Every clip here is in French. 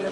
Les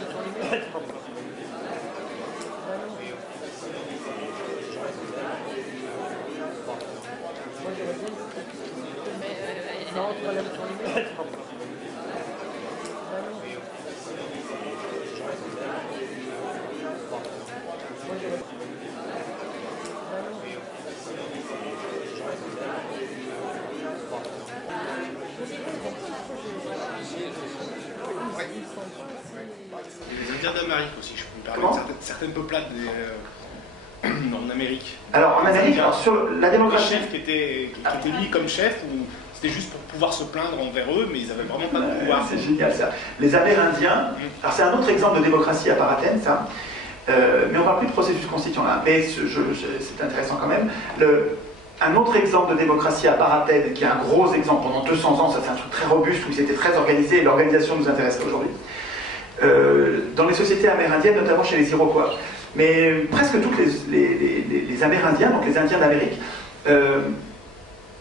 Indiens d'Amérique aussi, je peux me permettre, certaines peuplades en Amérique. Alors en Amérique, alors, sur la démocratie... Des chefs qui étaient mis comme chefs, ou c'était juste pour pouvoir se plaindre envers eux, mais ils n'avaient vraiment pas de pouvoir. C'est génial ça. Les Amérindiens, alors c'est un autre exemple de démocratie à part Athènes, ça. Mais on ne parle plus de processus constituant là, mais c'est intéressant quand même. Un autre exemple de démocratie à part Athènes, qui est un gros exemple pendant 200 ans, ça c'est un truc très robuste où ils étaient très organisés et l'organisation nous intéresse aujourd'hui. Dans les sociétés amérindiennes, notamment chez les Iroquois. Mais presque tous les Amérindiens, donc les Indiens d'Amérique,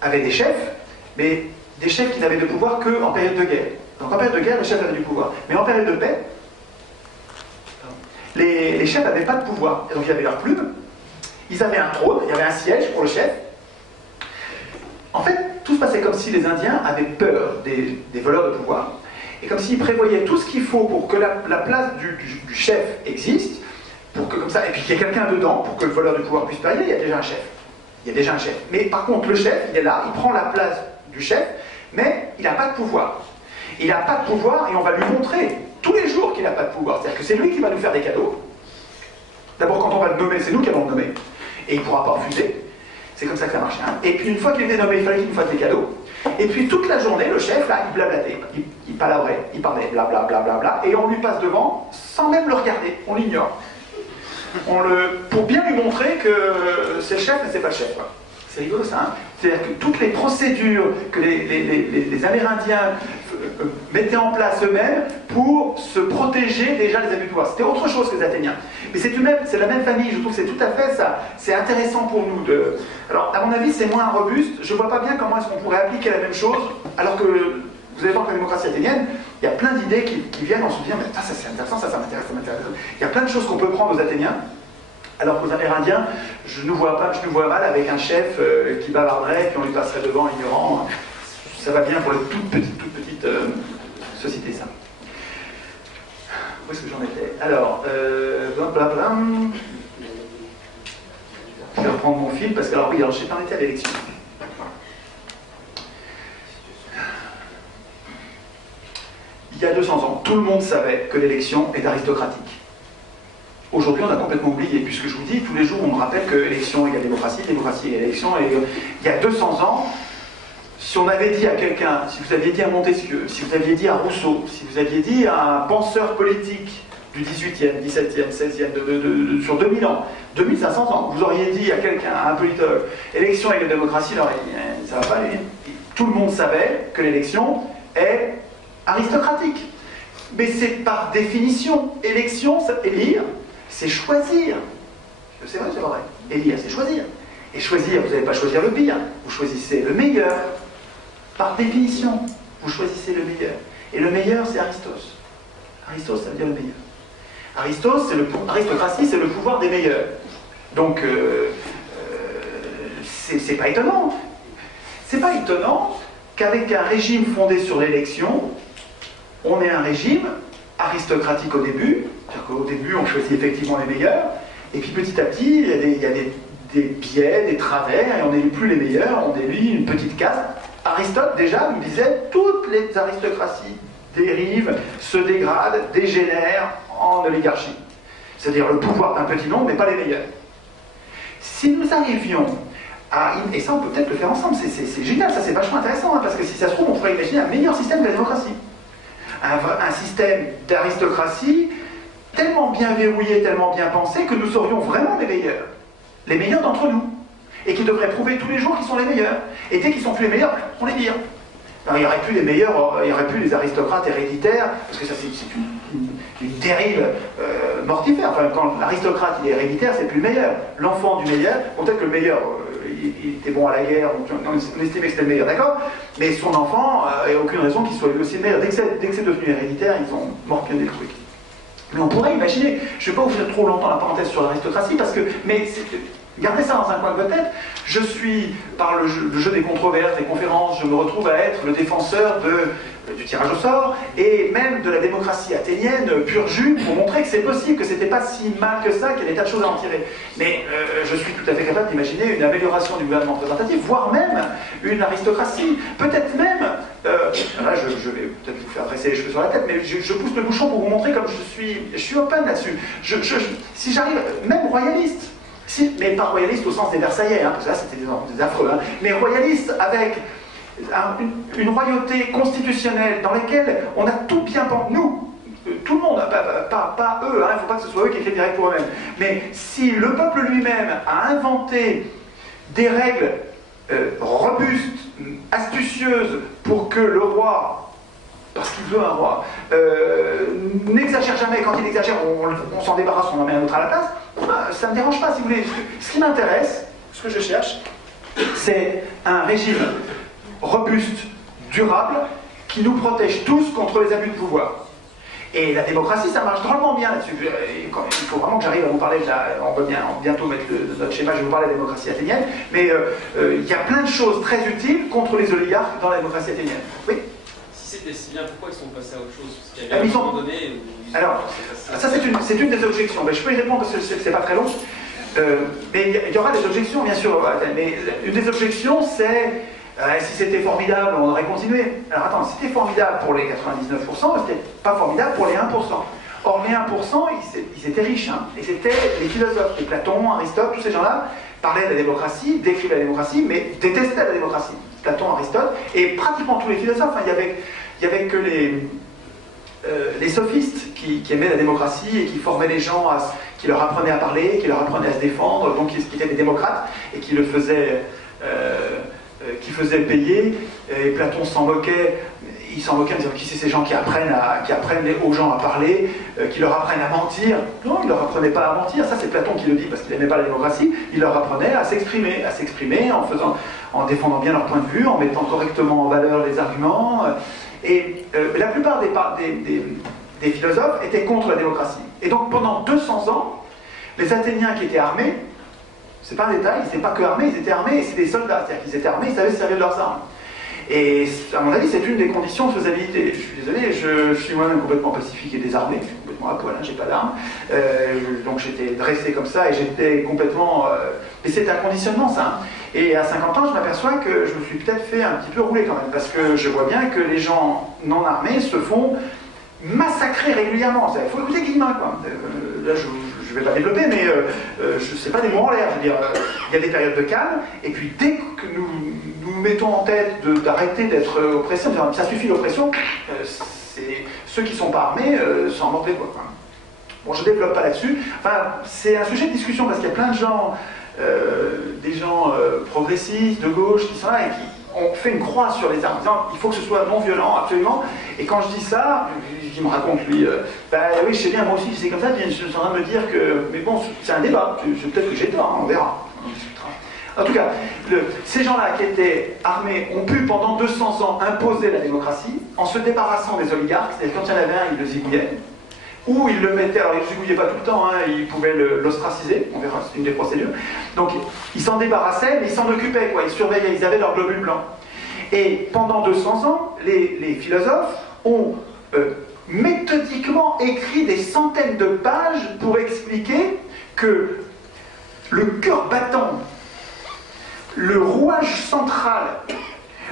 avaient des chefs, mais des chefs qui n'avaient de pouvoir qu'en période de guerre. Donc en période de guerre, les chefs avaient du pouvoir. Mais en période de paix, les chefs n'avaient pas de pouvoir. Et donc il y avait leur plume, ils avaient un trône, il y avait un siège pour le chef. En fait, tout se passait comme si les Indiens avaient peur des voleurs de pouvoir. Et comme s'ils prévoyaient tout ce qu'il faut pour que la place du chef existe, pour que comme ça, et puis qu'il y ait quelqu'un dedans pour que le voleur du pouvoir puisse parier, il y a déjà un chef. Il y a déjà un chef. Mais par contre, le chef, il est là, il prend la place du chef, mais il n'a pas de pouvoir. Il n'a pas de pouvoir et on va lui montrer tous les jours qu'il n'a pas de pouvoir. C'est-à-dire que c'est lui qui va nous faire des cadeaux. D'abord, quand on va le nommer, c'est nous qui allons le nommer. Et il ne pourra pas refuser. C'est comme ça que ça marche. Hein. Et puis une fois qu'il était nommé, il fallait qu'il nous fasse des cadeaux. Et puis toute la journée, le chef, là, il blablatait, il palabrait, il parlait, blablabla, bla, bla, bla, et on lui passe devant sans même le regarder, on l'ignore. Pour bien lui montrer que c'est le chef, mais c'est pas le chef. Quoi. C'est rigolo ça. Hein. C'est-à-dire que toutes les procédures que les Amérindiens mettaient en place eux-mêmes pour se protéger déjà des abus de pouvoir. C'était autre chose que les Athéniens. Mais c'est la même famille, je trouve que c'est tout à fait ça. C'est intéressant pour nous de... Alors, à mon avis, c'est moins robuste. Je ne vois pas bien comment est-ce qu'on pourrait appliquer la même chose, alors que, vous allez voir que la démocratie athénienne, il y a plein d'idées qui viennent en se disant, mais ça c'est intéressant, ça m'intéresse, ça m'intéresse. Il y a plein de choses qu'on peut prendre aux Athéniens, alors qu'aux Amérindiens, je nous vois mal avec un chef qui bavarderait, puis on lui passerait devant ignorant. Ça va bien pour les toutes petites sociétés, ça. Où est-ce que j'en étais? Alors, je vais reprendre mon fil, parce que, alors oui, je sais pas, on était à l'élection. Il y a 200 ans, tout le monde savait que l'élection est aristocratique. Aujourd'hui, on a complètement oublié, puisque je vous dis, tous les jours, on me rappelle que élection égale démocratie, démocratie égale élection. Et, il y a 200 ans, si on avait dit à quelqu'un, si vous aviez dit à Montesquieu, si vous aviez dit à Rousseau, si vous aviez dit à un penseur politique du 18e, 17e, 16e, sur 2000 ans, 2500 ans, vous auriez dit à quelqu'un, à un politologue, élection égale démocratie, alors ça va pas, lui. Tout le monde savait que l'élection est aristocratique. Mais c'est par définition, élection, élire, c'est choisir. C'est vrai, c'est vrai. Élire, c'est choisir. Et choisir, vous n'allez pas choisir le pire, vous choisissez le meilleur. Par définition, vous choisissez le meilleur. Et le meilleur, c'est Aristos. Aristos, ça veut dire le meilleur. Aristocratie, c'est le pouvoir des meilleurs. Donc, c'est pas étonnant. C'est pas étonnant qu'avec un régime fondé sur l'élection, on ait un régime aristocratique au début, c'est-à-dire qu'au début, on choisit effectivement les meilleurs, et puis petit à petit, il y a des biais, des travers, et on n'élit plus les meilleurs, on élit une petite caste. Aristote, déjà, nous disait, toutes les aristocraties dérivent, se dégradent, dégénèrent en oligarchie. C'est-à-dire le pouvoir d'un petit nombre, mais pas les meilleurs. Si nous arrivions et ça, on peut peut-être le faire ensemble, c'est génial, ça c'est vachement intéressant, hein, parce que si ça se trouve, on pourrait imaginer un meilleur système que la démocratie. Un système d'aristocratie tellement bien verrouillé, tellement bien pensé, que nous serions vraiment les meilleurs d'entre nous, et qui devraient prouver tous les jours qu'ils sont les meilleurs. Et dès qu'ils sont plus les meilleurs, on les vire. Alors, il n'y aurait plus les meilleurs, il n'y aurait plus les aristocrates héréditaires, parce que ça c'est une dérive mortifère. Enfin, quand l'aristocrate il est héréditaire, c'est plus le meilleur. L'enfant du meilleur, peut-être que le meilleur, il était bon à la guerre, on estimait que c'était le meilleur, d'accord? Mais son enfant, il n'y a aucune raison qu'il soit lui aussi le meilleur. Dès que c'est devenu héréditaire, ils ont morpionné le truc. Mais on pourrait imaginer, je ne vais pas ouvrir trop longtemps la parenthèse sur l'aristocratie, parce que, mais gardez ça dans un coin de votre tête, je suis, par le jeu des controverses, des conférences, je me retrouve à être le défenseur du tirage au sort, et même de la démocratie athénienne, pur jus, pour montrer que c'est possible, que c'était pas si mal que ça, qu'il y a des tas de choses à en tirer. Mais je suis tout à fait capable d'imaginer une amélioration du gouvernement représentatif, voire même une aristocratie, peut-être même, là je vais peut-être vous faire dresser les cheveux sur la tête, mais je pousse le bouchon pour vous montrer comme je suis open là-dessus. Si j'arrive, même royaliste, mais pas royaliste au sens des Versaillais, parce que là c'était des affreux, mais royaliste avec une royauté constitutionnelle dans laquelle on a tout bien pensé, nous, tout le monde, pas eux, il ne faut pas que ce soit eux qui écrivent direct pour eux-mêmes, mais si le peuple lui-même a inventé des règles robustes, astucieuses, pour que le roi, parce qu'il veut un roi, n'exagère jamais, quand il exagère, on s'en débarrasse, on en met un autre à la place, ça ne me dérange pas, si vous voulez. Ce qui m'intéresse, ce que je cherche, c'est un régime robuste, durable, qui nous protège tous contre les abus de pouvoir. Et la démocratie, ça marche drôlement bien là-dessus. Il faut vraiment que j'arrive à vous parler de la... On va bientôt mettre notre schéma, je vais vous parler de la démocratie athénienne, mais il y a plein de choses très utiles contre les oligarques dans la démocratie athénienne. Oui. Si c'était si bien, pourquoi ils sont passés à autre chose? Parce qu'il y avait un moment donné où alors, ça c'est une des objections. Mais je peux y répondre parce que c'est pas très long. Mais il y aura des objections, bien sûr. Mais une des objections, c'est si c'était formidable, on aurait continué. Alors attends, si c'était formidable pour les 99%, c'était pas formidable pour les 1%. Or, les 1%, ils étaient riches. Et c'était les philosophes. Et Platon, Aristote, tous ces gens-là parlaient de la démocratie, décrivaient la démocratie, mais détestaient la démocratie. Platon, Aristote, et pratiquement tous les philosophes. Il y avait que les sophistes qui aimaient la démocratie et qui formaient les gens, qui leur apprenaient à parler, qui leur apprenaient à se défendre, donc qui étaient des démocrates et qui le faisaient, qui faisaient payer. Et Platon s'en moquait. Il s'en moquait en disant qui c'est ces gens qui apprennent aux gens à parler, qui leur apprennent à mentir. Non, il ne leur apprenait pas à mentir. Ça, c'est Platon qui le dit parce qu'il n'aimait pas la démocratie. Il leur apprenait à s'exprimer en défendant bien leur point de vue, en mettant correctement en valeur les arguments. Et la plupart des philosophes étaient contre la démocratie. Et donc pendant 200 ans, les Athéniens qui étaient armés, c'est pas un détail, ils n'étaient pas que armés, ils étaient armés et c'est des soldats, c'est-à-dire qu'ils étaient armés, ils savaient se servir de leurs armes. Et à mon avis, c'est une des conditions de faisabilité. Je suis désolé, je suis moi-même complètement pacifique et désarmé, je suis complètement à poil, j'ai pas d'armes. Donc j'étais dressé comme ça et j'étais complètement... Mais c'est un conditionnement ça. Et à 50 ans, je m'aperçois que je me suis peut-être fait un petit peu rouler quand même, parce que je vois bien que les gens non armés se font massacrer régulièrement. Il faut écouter Guillemin, quoi. Là, je ne vais pas développer, mais c'est pas des mots en l'air. Je veux dire, il y a des périodes de calme, et puis dès que nous mettons en tête d'arrêter d'être oppressés, ça suffit l'oppression, ceux qui ne sont pas armés s'en mordent les doigts. Bon, je ne développe pas là-dessus. Enfin, c'est un sujet de discussion, parce qu'il y a plein de gens... des gens progressistes, de gauche, qui sont là et qui ont fait une croix sur les armes, en disant il faut que ce soit non violent, absolument. Et quand je dis ça, il me raconte lui, oui, je sais bien, moi aussi, c'est comme ça, je suis en train de me dire que, mais bon, c'est un débat, peut-être que j'ai tort, on verra, on discutera. En tout cas, ces gens-là qui étaient armés ont pu pendant 200 ans imposer la démocratie en se débarrassant des oligarques, c'est-à-dire quand il y en avait un, ils le zigouillaient. Ou ils le mettaient, alors ils ne le zigouillaient pas tout le temps, ils pouvaient l'ostraciser, on verra, c'est une des procédures. Donc ils s'en débarrassaient, mais ils s'en occupaient, quoi, ils surveillaient, ils avaient leur globule blanc. Et pendant 200 ans, les philosophes ont méthodiquement écrit des centaines de pages pour expliquer que le cœur battant, le rouage central,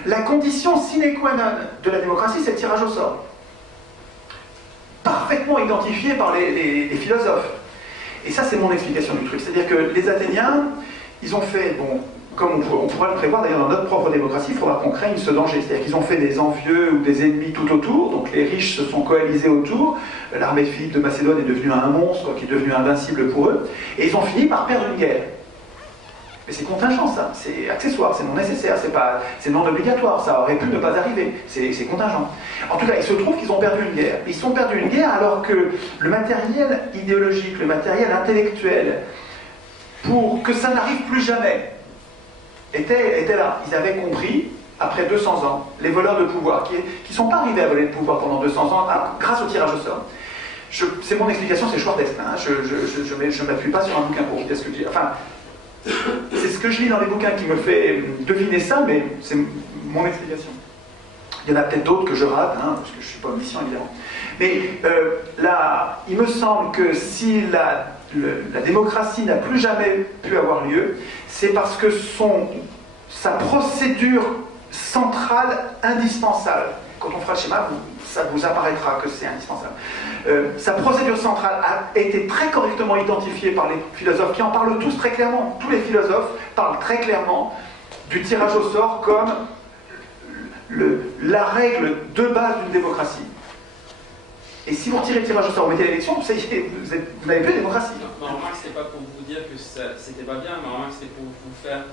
la condition sine qua non de la démocratie, c'est le tirage au sort. Parfaitement identifié par les philosophes. Et ça, c'est mon explication du truc. C'est-à-dire que les Athéniens, ils ont fait, bon, comme on pourra le prévoir d'ailleurs dans notre propre démocratie, il faudra qu'on craigne ce danger. C'est-à-dire qu'ils ont fait des envieux ou des ennemis tout autour, donc les riches se sont coalisés autour, l'armée de Philippe de Macédoine est devenue un monstre qui est devenu invincible pour eux, et ils ont fini par perdre une guerre. Mais c'est contingent ça, c'est accessoire, c'est non nécessaire, c'est non obligatoire, ça aurait pu ne pas arriver, c'est contingent. En tout cas, il se trouve qu'ils ont perdu une guerre. Ils ont perdu une guerre alors que le matériel idéologique, le matériel intellectuel, pour que ça n'arrive plus jamais, était là. Ils avaient compris, après 200 ans, les voleurs de pouvoir, qui ne sont pas arrivés à voler le pouvoir pendant 200 ans grâce au tirage au sort, c'est mon explication, c'est Schwartz, hein. Je ne m'appuie pas sur un bouquin pour dire ce que je dis. Enfin, c'est ce que je lis dans les bouquins qui me fait deviner ça, mais c'est mon explication. Il y en a peut-être d'autres que je rate, hein, parce que je ne suis pas omniscient, évidemment. Mais là, il me semble que si la démocratie n'a plus jamais pu avoir lieu, c'est parce que sa procédure centrale indispensable, quand on fera le schéma, ça vous apparaîtra que c'est indispensable. Sa procédure centrale a été très correctement identifiée par les philosophes qui en parlent tous très clairement. Tous les philosophes parlent très clairement du tirage au sort comme la règle de base d'une démocratie. Et si vous retirez le tirage au sort, vous mettez l'élection, vous n'avez plus de démocratie. Ma remarque, c'était pas pour vous dire que c'était pas bien, ma remarque, c'était pour vous faire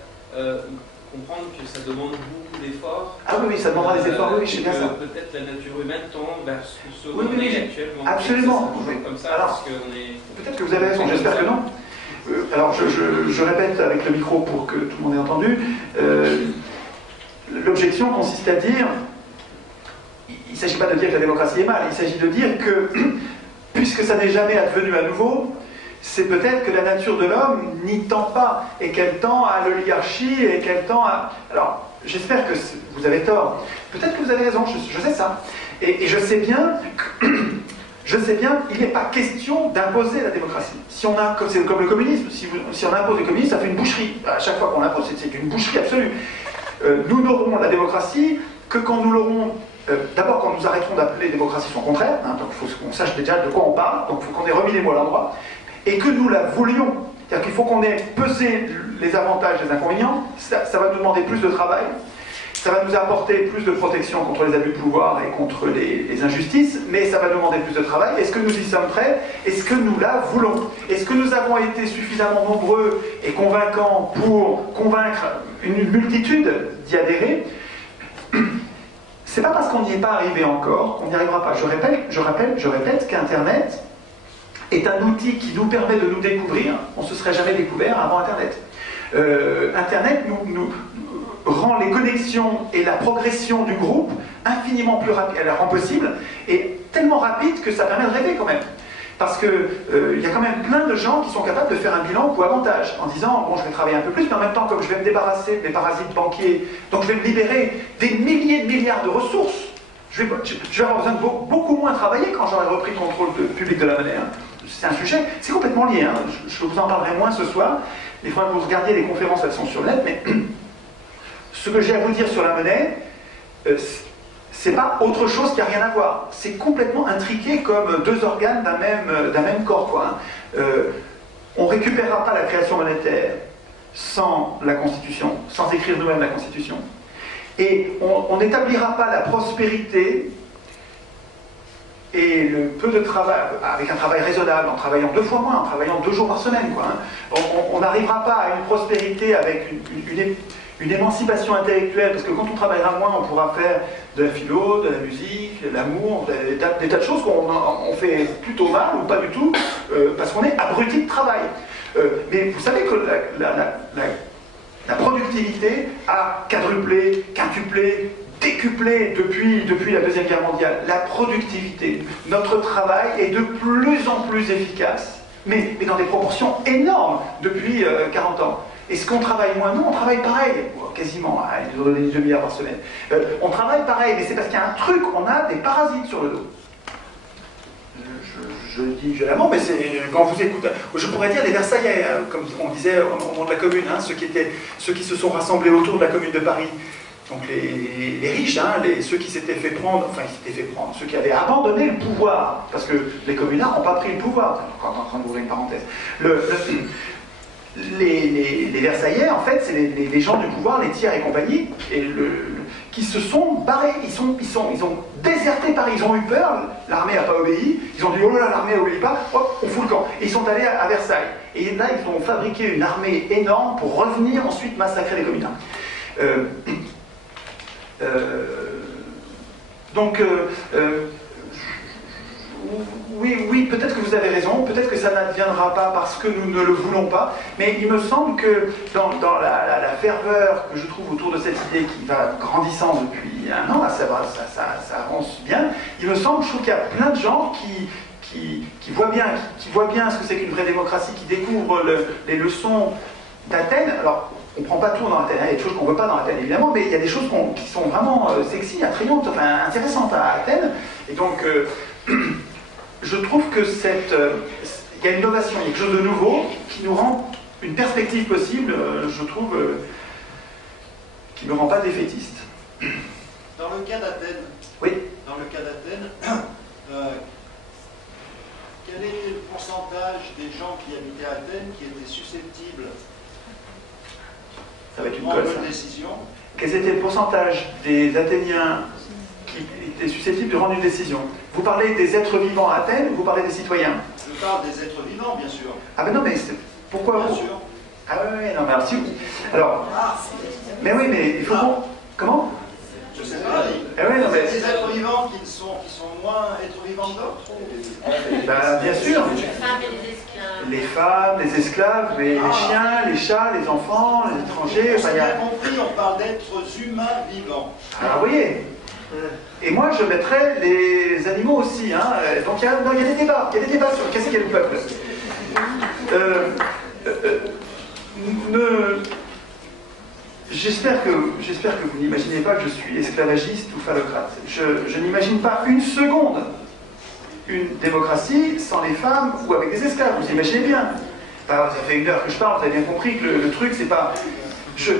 comprendre que ça demande beaucoup d'efforts. Ah oui, ça demandera des efforts, oui, je sais bien ça. Peut-être la nature humaine tend vers ce qu'on oui, est actuellement. Absolument. Comme ça, alors, parce qu'on est... Peut-être que vous avez raison, j'espère que non. Alors, je répète avec le micro pour que tout le monde ait entendu. L'objection consiste à dire, il ne s'agit pas de dire que la démocratie est mal, il s'agit de dire que, puisque ça n'est jamais advenu à nouveau, c'est peut-être que la nature de l'homme n'y tend pas, et qu'elle tend à l'oligarchie, et qu'elle tend à... Alors, j'espère que vous avez tort. Peut-être que vous avez raison, je sais ça. Et je sais bien, il n'est pas question d'imposer la démocratie. Si on a, c'est comme le communisme, si on impose le communisme, ça fait une boucherie. À chaque fois qu'on l'impose, c'est une boucherie absolue. Nous n'aurons la démocratie que quand nous l'aurons... D'abord, quand nous arrêterons d'appeler démocratie son contraire, hein, donc il faut qu'on sache déjà de quoi on parle, donc il faut qu'on ait remis les mots à l'endroit, et que nous la voulions. C'est-à-dire qu'il faut qu'on ait pesé les avantages et les inconvénients, ça va nous demander plus de travail, ça va nous apporter plus de protection contre les abus de pouvoir et contre les injustices, mais ça va nous demander plus de travail. Est-ce que nous y sommes prêts? Est-ce que nous la voulons? Est-ce que nous avons été suffisamment nombreux et convaincants pour convaincre une multitude d'y adhérer? C'est pas parce qu'on n'y est pas arrivé encore qu'on n'y arrivera pas. Je répète qu'Internet est un outil qui nous permet de nous découvrir. On ne se serait jamais découvert avant Internet. Internet nous rend les connexions et la progression du groupe infiniment plus rapide. Elle la rend possible et tellement rapide que ça permet de rêver quand même. Parce qu'il y a quand même plein de gens qui sont capables de faire un bilan coup avantage, en disant, bon, je vais travailler un peu plus, mais en même temps, comme je vais me débarrasser des parasites banquiers, donc je vais me libérer des milliers de milliards de ressources, je vais avoir besoin de beaucoup moins travailler quand j'aurai repris le contrôle public de la monnaie. Hein. C'est un sujet, c'est complètement lié, hein. Je vous en parlerai moins ce soir, il faudra que vous regardiez les conférences, elles sont sur le net, mais ce que j'ai à vous dire sur la monnaie, c'est pas autre chose qui n'a rien à voir. C'est complètement intriqué comme deux organes d'un même corps, quoi. On ne récupérera pas la création monétaire sans la Constitution, sans écrire nous-mêmes la Constitution. Et on n'établira pas la prospérité et le peu de travail, avec un travail raisonnable, en travaillant 2 fois moins, en travaillant 2 jours par semaine, quoi. On n'arrivera pas à une prospérité avec une émancipation intellectuelle, parce que quand on travaillera moins, on pourra faire de la philo, de la musique, de l'amour, des tas de choses qu'on fait plutôt mal ou pas du tout, parce qu'on est abruti de travail. Mais vous savez que la productivité a quadruplé, quintuplé, décuplé depuis la Deuxième Guerre mondiale. La productivité, notre travail est de plus en plus efficace, mais dans des proportions énormes depuis 40 ans. Est-ce qu'on travaille moins? Non, on travaille pareil, quasiment, ils nous ont donné 2 milliards par semaine. On travaille pareil, mais c'est parce qu'il y a un truc, on a des parasites sur le dos. Je le dis violemment, mais c'est quand vous écoutez. Je pourrais dire des Versaillais, hein, comme on disait au moment de la Commune, hein, ceux qui se sont rassemblés autour de la Commune de Paris. Donc les riches, hein, ceux qui s'étaient fait prendre, ceux qui avaient abandonné le pouvoir, parce que les communards n'ont pas pris le pouvoir. Je suis en train d'ouvrir une parenthèse. Les Versaillais, en fait, c'est les gens du pouvoir, les tiers et compagnie, qui se sont barrés. Ils ont déserté Paris, ils ont eu peur, l'armée n'a pas obéi, ils ont dit, oh là là, l'armée n'obéit pas, hop, on fout le camp. Et ils sont allés à Versailles. Et là, ils ont fabriqué une armée énorme pour revenir ensuite massacrer les communards. Oui, peut-être que vous avez raison, peut-être que ça n'adviendra pas parce que nous ne le voulons pas, mais il me semble que dans la ferveur que je trouve autour de cette idée qui va grandissant depuis 1 an, ça avance bien, je trouve qu'il y a plein de gens qui voit bien ce que c'est qu'une vraie démocratie, qui découvre les leçons d'Athènes. Alors, on ne prend pas tout dans Athènes, il y a des choses qu'on ne veut pas dans Athènes évidemment, mais il y a des choses qui sont vraiment sexy, attrayantes, enfin intéressantes à Athènes. Et donc, je trouve que il y a une innovation, il y a quelque chose de nouveau qui nous rend une perspective possible, je trouve, qui ne rend pas défaitiste. Dans le cas d'Athènes, oui. Dans le cas d'Athènes, quel était le pourcentage des gens qui habitaient Athènes qui étaient susceptibles Ça va être de une prendre colle, une ça. décision? Quel était le pourcentage des Athéniens qui étaient susceptibles de rendre une décision? Vous parlez des êtres vivants à Athènes ou vous parlez des citoyens? Je parle des êtres vivants, bien sûr. Ah ben non, mais pourquoi Bien vous... sûr. Ah oui, non, mais alors si vous... Alors, mais oui, mais il faut... Comment? Je sais pas. Ah oui, non, mais... Des êtres vivants qui sont moins êtres vivants que d'autres? Ben, bien sûr. Les femmes, les esclaves, les chiens, les chats, les enfants, les étrangers... J'ai Enfin, il y a... bien compris, on parle d'êtres humains vivants. Ah, vous voyez. Et moi, je mettrais les animaux aussi. Hein. Donc, il y a des débats. Il y a des débats sur qu'est-ce qu'est le peuple. J'espère que vous n'imaginez pas que je suis esclavagiste ou phallocrate. Je n'imagine pas une seconde une démocratie sans les femmes ou avec des esclaves. Vous imaginez bien. Enfin, ça fait 1 heure que je parle, vous avez bien compris que le truc, c'est pas... Ce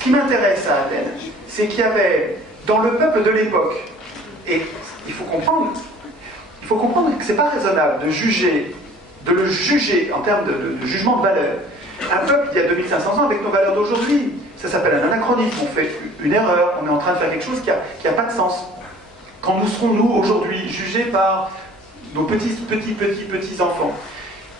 qui m'intéresse à Athènes, c'est qu'il y avait, dans le peuple de l'époque, et il faut comprendre que c'est pas raisonnable de le juger en termes de jugement de valeur. Un peuple il y a 2500 ans avec nos valeurs d'aujourd'hui, ça s'appelle un anachronisme, on fait une erreur, on est en train de faire quelque chose qui a pas de sens. Quand nous serons, nous, aujourd'hui, jugés par nos petits enfants,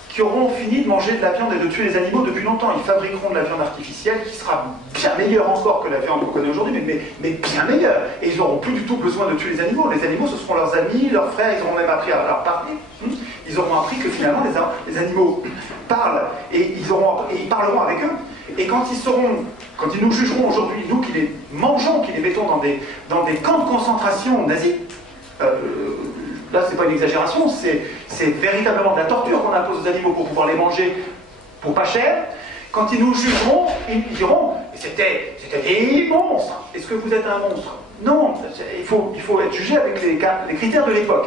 qui auront fini de manger de la viande et de tuer les animaux depuis longtemps, ils fabriqueront de la viande artificielle qui sera bien meilleure encore que la viande qu'on connaît aujourd'hui, mais bien meilleure. Et ils n'auront plus du tout besoin de tuer les animaux. Les animaux, ce seront leurs amis, leurs frères, ils auront même appris à leur parler. Ils auront appris que finalement, les animaux parlent, et ils parleront avec eux. Et quand ils nous jugeront aujourd'hui, nous qui les mangeons, qui les mettons dans des camps de concentration nazis, là c'est pas une exagération, c'est véritablement de la torture qu'on impose aux animaux pour pouvoir les manger pour pas cher. Quand ils nous jugeront, ils diront c'était des monstres. Est-ce que vous êtes un monstre? Non, il faut être jugé avec les critères de l'époque.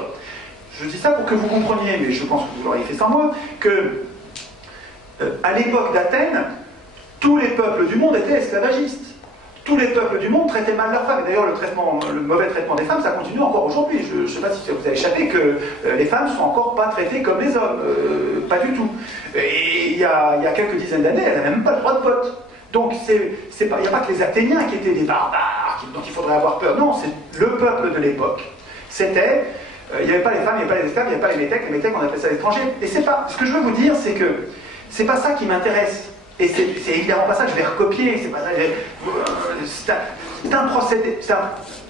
Je dis ça pour que vous compreniez, mais je pense que vous l'auriez fait sans moi, que à l'époque d'Athènes, tous les peuples du monde étaient esclavagistes. Tous les peuples du monde traitaient mal leurs femmes. Et d'ailleurs, le mauvais traitement des femmes, ça continue encore aujourd'hui. Je ne sais pas si ça vous a échappé que les femmes ne sont encore pas traitées comme les hommes. Pas du tout. Et il y a quelques dizaines d'années, elles n'avaient même pas le droit de vote. Donc, il n'y a pas que les Athéniens qui étaient des barbares, dont il faudrait avoir peur. Non, c'est le peuple de l'époque. C'était... il n'y avait pas les femmes, il n'y avait pas les esclaves, il n'y avait pas les métèques. Les métèques, on appelait ça l'étranger. Et c'est pas... Ce que je veux vous dire, c'est que c'est pas ça qui m'intéresse. Et c'est évidemment pas ça que je vais recopier, c'est pas ça. C'est un procédé.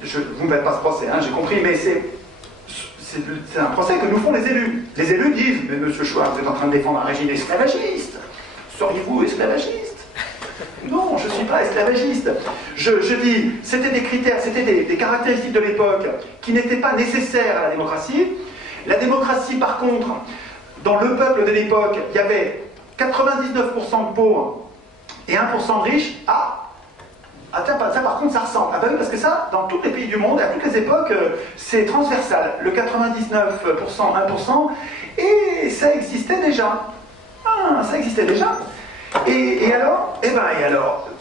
Vous ne faites pas ce procès, hein, j'ai compris, mais c'est un procès que nous font les élus. Les élus disent, mais monsieur Chouard, vous êtes en train de défendre un régime esclavagiste. Seriez-vous esclavagiste? Non, je ne suis pas esclavagiste. Je dis, c'était des critères, c'était des caractéristiques de l'époque qui n'étaient pas nécessaires à la démocratie. La démocratie, par contre, dans le peuple de l'époque, il y avait 99% de pauvres et 1% de riches. Ah, ça par contre ça ressemble. Ah bah oui, parce que ça, dans tous les pays du monde, à toutes les époques, c'est transversal. Le 99%, 1%, et ça existait déjà. Ah, ça existait déjà. Et alors,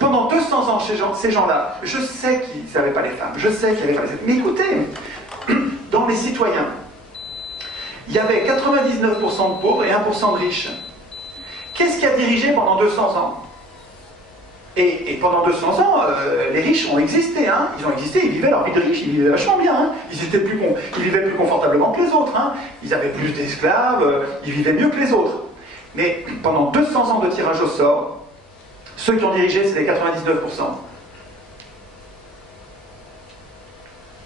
pendant 200 ans, ces gens-là, je sais qu'ils ne savaient pas les femmes, je sais qu'il n'y avait pas les femmes. Mais écoutez, dans les citoyens, il y avait 99% de pauvres et 1% de riches. Qu'est-ce qui a dirigé pendant 200 ans? Et pendant 200 ans, les riches ont existé. Hein. Ils ont existé, ils vivaient leur vie de riches, ils vivaient vachement bien. Hein. Ils vivaient plus confortablement que les autres. Hein. Ils avaient plus d'esclaves, ils vivaient mieux que les autres. Mais pendant 200 ans de tirage au sort, ceux qui ont dirigé, c'est les 99%.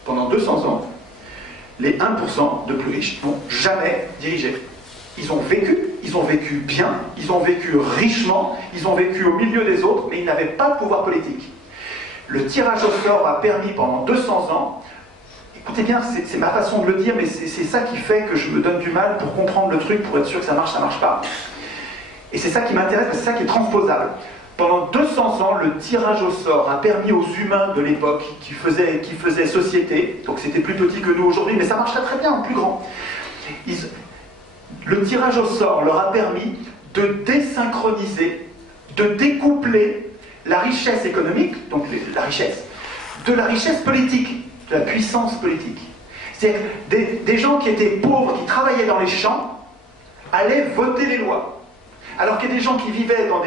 Pendant 200 ans, les 1% de plus riches n'ont jamais dirigé. Ils ont vécu bien, ils ont vécu richement, ils ont vécu au milieu des autres, mais ils n'avaient pas de pouvoir politique. Le tirage au sort a permis pendant 200 ans écoutez bien, c'est ma façon de le dire, mais c'est ça qui fait que je me donne du mal pour comprendre le truc, pour être sûr que ça marche pas. Et c'est ça qui m'intéresse, parce que c'est ça qui est transposable. Pendant 200 ans, le tirage au sort a permis aux humains de l'époque qui faisaient société, donc c'était plus petit que nous aujourd'hui, mais ça marchait très bien en plus grand. Le tirage au sort leur a permis de désynchroniser, de découpler la richesse économique, donc la richesse, de la richesse politique, de la puissance politique. C'est-à-dire des gens qui étaient pauvres, qui travaillaient dans les champs, allaient voter les lois. Alors que des gens qui vivaient dans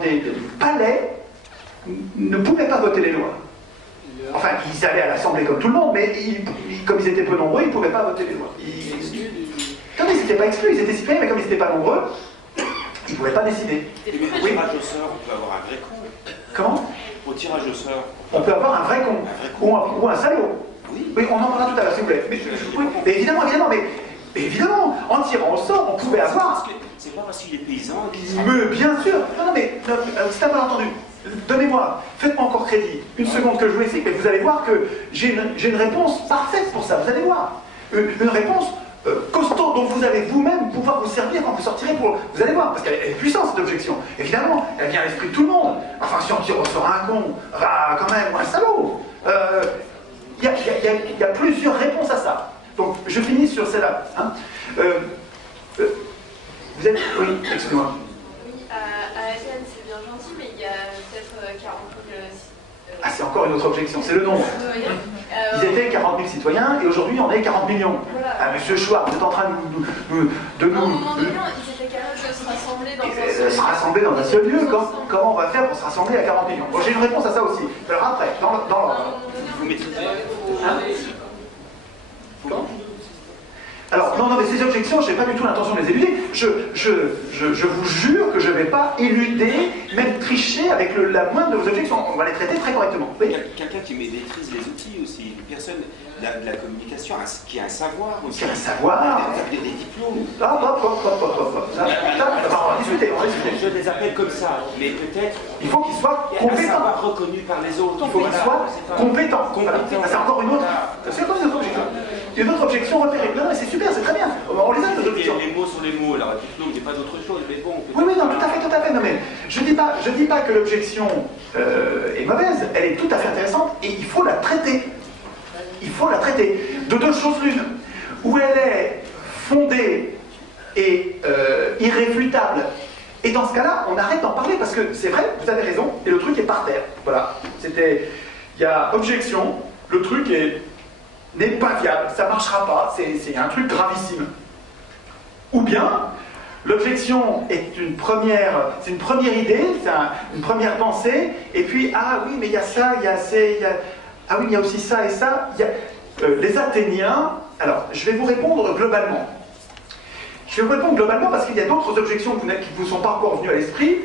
des palais ne pouvaient pas voter les lois. Enfin, ils allaient à l'Assemblée comme tout le monde, mais comme ils étaient peu nombreux, ils ne pouvaient pas voter les lois. Non, mais ils n'étaient pas exclus, ils étaient citoyens, mais comme ils n'étaient pas nombreux, ils ne pouvaient pas décider. Au tirage au sort, on peut avoir un vrai con. Comment? Au tirage au sort. On peut avoir un vrai con. Ou un salaud. Oui, on en parlera tout à l'heure, s'il vous plaît. Mais évidemment, évidemment, en tirant au sort, on pouvait avoir... C'est pas parce qu'il est paysan qu'il... Mais bien sûr. Non, si t'as pas entendu, donnez-moi, faites-moi encore crédit. Une seconde que je vous explique, mais vous allez voir que j'ai une réponse parfaite pour ça, vous allez voir. Une réponse costaud dont vous allez vous-même pouvoir vous servir quand vous sortirez pour... Vous allez voir, parce qu'elle est puissante cette objection. Évidemment, elle vient à l'esprit de tout le monde. Enfin, si on tire au sort un con, quand même, ou un salaud. Il y a plusieurs réponses à ça. Donc, je finis sur celle-là. Hein. Vous êtes... Oui, excusez-moi. Oui, à Athènes, c'est bien gentil, mais il y a peut-être 40 000... Ah, c'est encore une autre objection, c'est le nombre. Ils étaient 40 000 citoyens, et aujourd'hui, on est 40 millions. Voilà. Ah, monsieur Chouard, vous êtes en train de nous... À un moment donné, ils étaient capables de se rassembler dans un seul lieu. Se rassembler dans un seul lieu, comment on va faire pour se rassembler à 40 millions? Bon, j'ai une réponse à ça aussi. Alors après, dans l'ordre. Vous maîtrisez. Alors, non, mais ces objections, je n'ai pas du tout l'intention de les éluder. Je vous jure que je ne vais pas éluder, même tricher avec la moindre de vos objections. On va les traiter très correctement. Oui. Quelqu'un qui maîtrise les outils aussi, une personne de la communication, qui a un savoir aussi. Qui a un savoir. Des diplômes. Hop. Ça, on va discuter. Je les appelle comme ça, mais peut-être... Il faut qu'ils soient Un compétents. savoir reconnu par les autres. Il faut qu'ils soient compétents. Voilà. C'est encore une autre. C'est encore une autre objection. Une autre objection repérée. Non, mais c'est super, c'est très bien. On les a, nos objections. Les mots sont les mots, alors diplôme, il n'y a pas d'autre chose, mais bon... Oui, non, tout à fait. Non, mais je dis pas que l'objection est mauvaise. Elle est tout à fait intéressante et il faut la traiter. Il faut la traiter. De deux choses l'une. Où elle est fondée et irréfutable. Et dans ce cas-là, on arrête d'en parler parce que c'est vrai, vous avez raison, et le truc est par terre. Voilà. Il y a objection, le truc n'est pas viable, ça ne marchera pas, c'est un truc gravissime. Ou bien, l'objection est une première idée, c'est une première pensée, et puis, ah oui, mais il y a ça, il y a ah oui, il y a aussi ça et ça. Les Athéniens, alors, je vais vous répondre globalement. Je vais vous répondre globalement parce qu'il y a d'autres objections qui ne vous sont pas encore venues à l'esprit,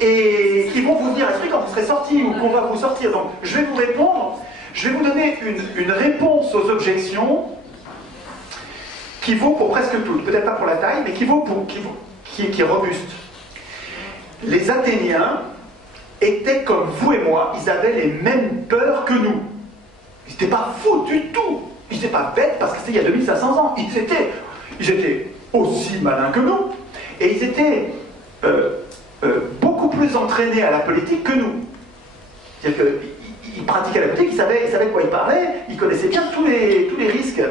et qui vont vous venir à l'esprit quand vous serez sortis, ou qu'on va vous sortir. Donc, je vais vous répondre. Je vais vous donner une réponse aux objections qui vaut pour presque toutes, peut-être pas pour la taille, mais qui est robuste. Les Athéniens étaient comme vous et moi, ils avaient les mêmes peurs que nous. Ils n'étaient pas fous du tout. Ils n'étaient pas bêtes parce que c'était il y a 2500 ans. Ils étaient aussi malins que nous. Et ils étaient beaucoup plus entraînés à la politique que nous. C'est-à-dire qu'ils pratiquaient la politique, ils savaient de quoi ils parlaient, ils connaissaient bien tous les risques.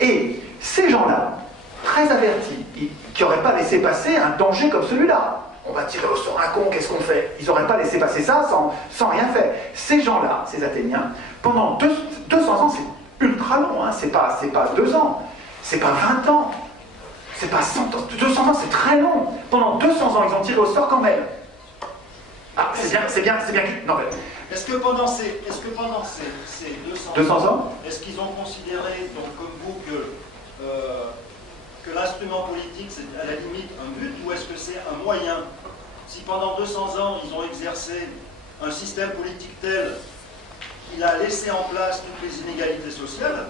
Et ces gens-là, très avertis, qui n'auraient pas laissé passer un danger comme celui-là. On va tirer au sort un con, qu'est-ce qu'on fait? Ils n'auraient pas laissé passer ça sans rien faire. Ces gens-là, ces Athéniens, pendant 200 ans, c'est ultra long, hein, c'est pas 2 ans, c'est pas 20 ans, c'est pas 100 ans, 200 ans, c'est très long. Pendant 200 ans, ils ont tiré au sort quand même. Ah, c'est bien. Non, mais... Est-ce que pendant ces 200 ans, est-ce qu'ils ont considéré, donc comme vous, que l'instrument politique c'est à la limite un but, ou est-ce que c'est un moyen? Si pendant 200 ans ils ont exercé un système politique tel qu'il a laissé en place toutes les inégalités sociales...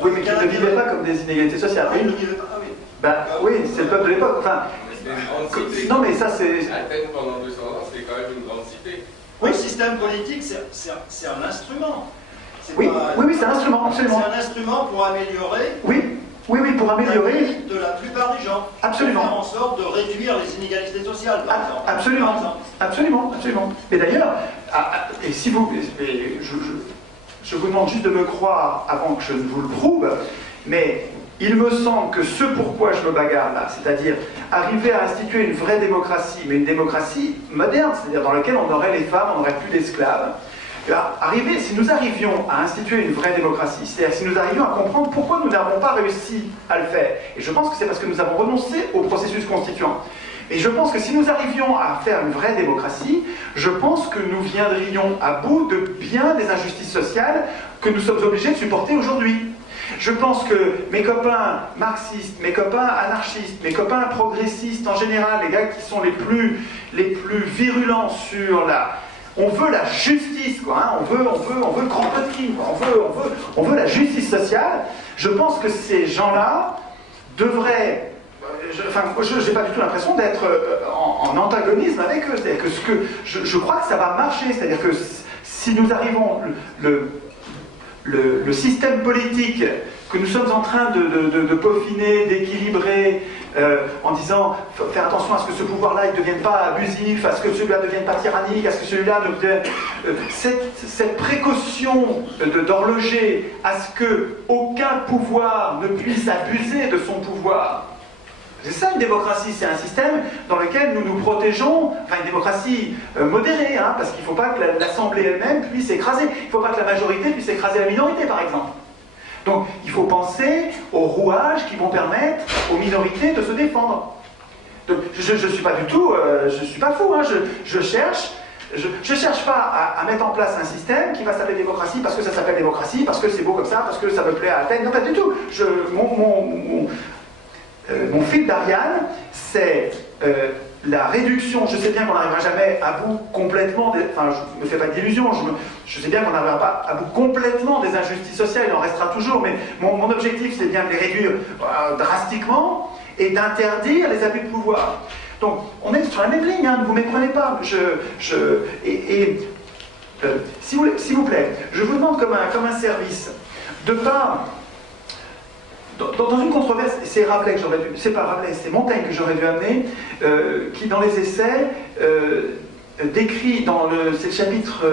Oui, mais qu'ils ne vivaient pas comme des inégalités sociales. Oui, ils ne vivaient pas, ah oui. Ben oui, c'est le peuple de l'époque. Enfin, non, mais ça c'est... Athènes pendant 200 ans, c'est quand même une grande cité. Oui, le système politique, c'est un instrument. Oui, oui, c'est un instrument, absolument. C'est un instrument pour améliorer. Oui, oui, oui, pour améliorer. La vie de la plupart des gens. Absolument. Pour faire en sorte de réduire les inégalités sociales, par exemple. Absolument, Par exemple. absolument, absolument. Et d'ailleurs, et si vous, je vous demande juste de me croire avant que je ne vous le prouve, mais il me semble que ce pourquoi je me bagarre là, c'est-à-dire arriver à instituer une vraie démocratie, mais une démocratie moderne, c'est-à-dire dans laquelle on aurait les femmes, on n'aurait plus d'esclaves, si nous arrivions à instituer une vraie démocratie, c'est-à-dire si nous arrivions à comprendre pourquoi nous n'avons pas réussi à le faire, et je pense que c'est parce que nous avons renoncé au processus constituant. Et je pense que si nous arrivions à faire une vraie démocratie, je pense que nous viendrions à bout de bien des injustices sociales que nous sommes obligés de supporter aujourd'hui. Je pense que mes copains marxistes, mes copains anarchistes, mes copains progressistes en général, les gars qui sont les plus virulents sur la... On veut la justice, quoi, hein, on veut le grand crime, on veut la justice sociale. Je pense que ces gens-là devraient... je n'ai pas du tout l'impression d'être en antagonisme avec eux. C'est-à-dire que je crois que ça va marcher. C'est-à-dire que si nous arrivons... Le système politique que nous sommes en train de peaufiner, d'équilibrer, en disant faire attention à ce que ce pouvoir-là ne devienne pas abusif, à ce que celui-là ne devienne pas tyrannique, à ce que celui-là ne devienne... cette précaution d'horloger à ce qu'aucun pouvoir ne puisse abuser de son pouvoir. C'est ça une démocratie, c'est un système dans lequel nous nous protégeons, enfin une démocratie modérée, hein, parce qu'il ne faut pas que l'Assemblée elle-même puisse écraser, il ne faut pas que la majorité puisse écraser la minorité par exemple. Donc il faut penser aux rouages qui vont permettre aux minorités de se défendre. Donc, je ne suis pas du tout, je ne suis pas fou, hein, je cherche pas à mettre en place un système qui va s'appeler démocratie parce que ça s'appelle démocratie, parce que c'est beau comme ça, parce que ça me plaît à Athènes, non pas du tout. Mon fil d'Ariane, c'est la réduction. Je sais bien qu'on n'arrivera jamais à bout complètement, enfin je ne me fais pas d'illusions, je sais bien qu'on n'arrivera pas à bout complètement des injustices sociales, il en restera toujours, mais mon objectif c'est bien de les réduire drastiquement et d'interdire les abus de pouvoir. Donc on est sur la même ligne, hein, ne vous méprenez pas. S'il vous plaît, je vous demande comme un service, de pas... Dans une controverse, c'est Rabelais que j'aurais dû... C'est pas Rabelais, c'est Montaigne que j'aurais dû amener, qui dans les essais décrit c'est le chapitre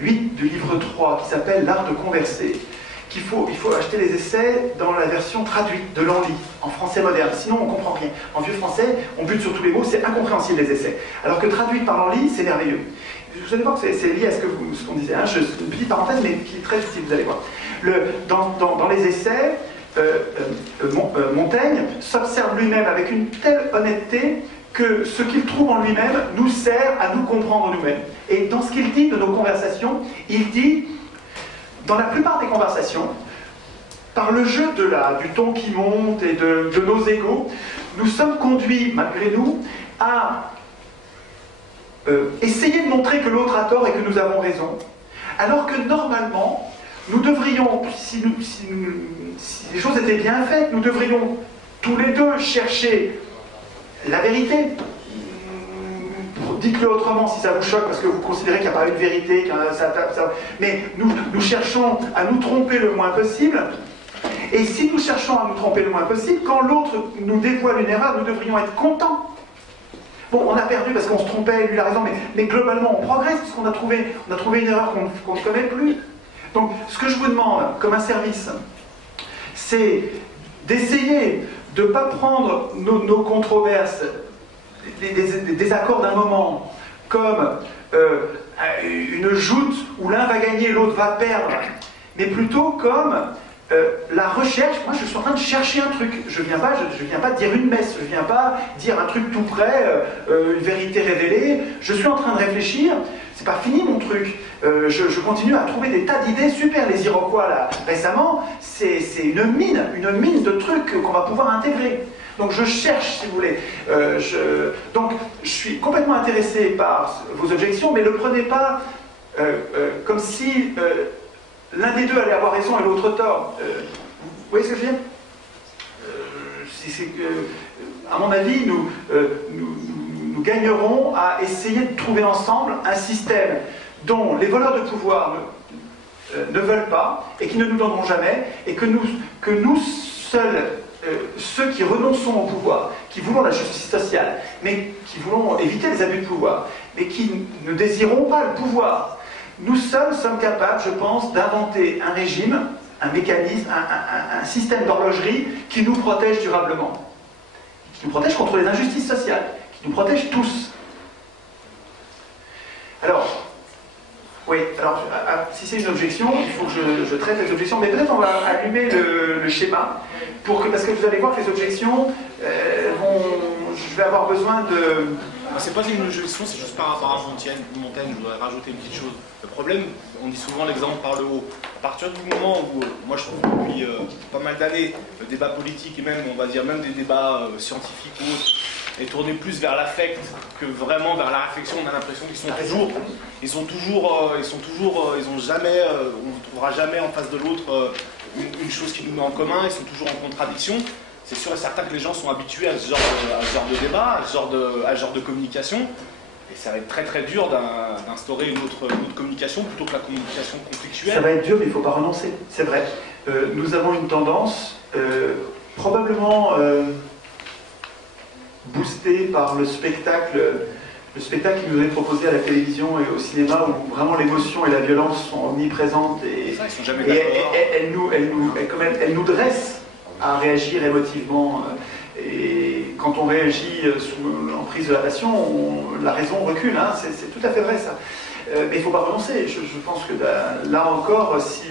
8 du livre 3, qui s'appelle L'art de converser, qu'il faut acheter les essais dans la version traduite de Lanly, en français moderne, sinon on comprend rien. En vieux français, on bute sur tous les mots, c'est incompréhensible les essais. Alors que traduite par Lanly, c'est merveilleux. Vous allez voir que c'est lié à ce qu'on disait, hein, une petite parenthèse, mais qui est très utile, vous allez voir. Dans les essais, Montaigne s'observe lui-même avec une telle honnêteté que ce qu'il trouve en lui-même nous sert à nous comprendre nous-mêmes. Et dans ce qu'il dit de nos conversations, il dit, dans la plupart des conversations, par le jeu du ton qui monte et de nos égos, nous sommes conduits, malgré nous, à essayer de montrer que l'autre a tort et que nous avons raison, alors que normalement, nous devrions, si les choses étaient bien faites, nous devrions tous les deux chercher la vérité. Dites-le autrement si ça vous choque, parce que vous considérez qu'il n'y a pas une vérité, mais nous cherchons à nous tromper le moins possible. Et si nous cherchons à nous tromper le moins possible, quand l'autre nous dévoile une erreur, nous devrions être contents. Bon, on a perdu parce qu'on se trompait, lui il a raison, mais globalement on progresse, parce qu'on a trouvé une erreur qu'on ne connaît plus. Donc, ce que je vous demande comme un service, c'est d'essayer de ne pas prendre nos controverses, des accords d'un moment, comme une joute où l'un va gagner et l'autre va perdre, mais plutôt comme la recherche. Moi, je suis en train de chercher un truc. Je viens pas dire une messe, je ne viens pas dire un truc tout près, une vérité révélée. Je suis en train de réfléchir. C'est pas fini mon truc. Je continue à trouver des tas d'idées super. Les Iroquois, là, récemment, c'est une mine de trucs qu'on va pouvoir intégrer. Donc je cherche, si vous voulez. Donc je suis complètement intéressé par vos objections, mais ne le prenez pas comme si l'un des deux allait avoir raison et l'autre tort. Vous voyez ce que je veux dire? À mon avis, nous gagnerons à essayer de trouver ensemble un système dont les voleurs de pouvoir ne veulent pas et qui ne nous donneront jamais, et que nous seuls, ceux qui renonçons au pouvoir, qui voulons la justice sociale, mais qui voulons éviter les abus de pouvoir, mais qui ne désirons pas le pouvoir, nous seuls sommes capables, je pense, d'inventer un régime, un mécanisme, un système d'horlogerie qui nous protège durablement, qui nous protège contre les injustices sociales, qui nous protège tous. Alors, oui, alors si c'est une objection, il faut que je traite les objections, mais peut-être on va allumer le schéma, parce que vous allez voir que les objections je vais avoir besoin de... C'est pas une objection, c'est juste par rapport à Montaigne, je voudrais rajouter une petite chose. Le problème, on dit souvent l'exemple par le haut. À partir du moment où, moi je trouve depuis pas mal d'années, le débat politique et même, on va dire, même des débats scientifiques ou autres, est tourné plus vers l'affect que vraiment vers la réflexion. On a l'impression qu'ils ont jamais, on ne trouvera jamais en face de l'autre une chose qui nous met en commun, ils sont toujours en contradiction. C'est sûr et certain que les gens sont habitués à ce genre de débat, à ce genre de communication. Et ça va être très très dur d'instaurer une autre communication plutôt que la communication conflictuelle. Ça va être dur, mais il ne faut pas renoncer, c'est vrai. Nous avons une tendance, probablement boostée par le spectacle qui nous est proposé à la télévision et au cinéma, où vraiment l'émotion et la violence sont omniprésentes et elles nous dressent à réagir émotivement. Et quand on réagit sous l'emprise de la passion, la raison recule, hein, c'est tout à fait vrai ça. Mais il ne faut pas renoncer. Je pense que là encore, si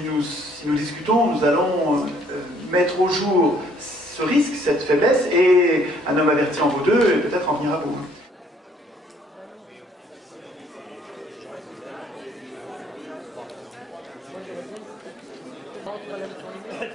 nous discutons, nous allons mettre au jour ce risque, cette faiblesse, et un homme averti en vaut deux, et peut-être en venir à bout. Entre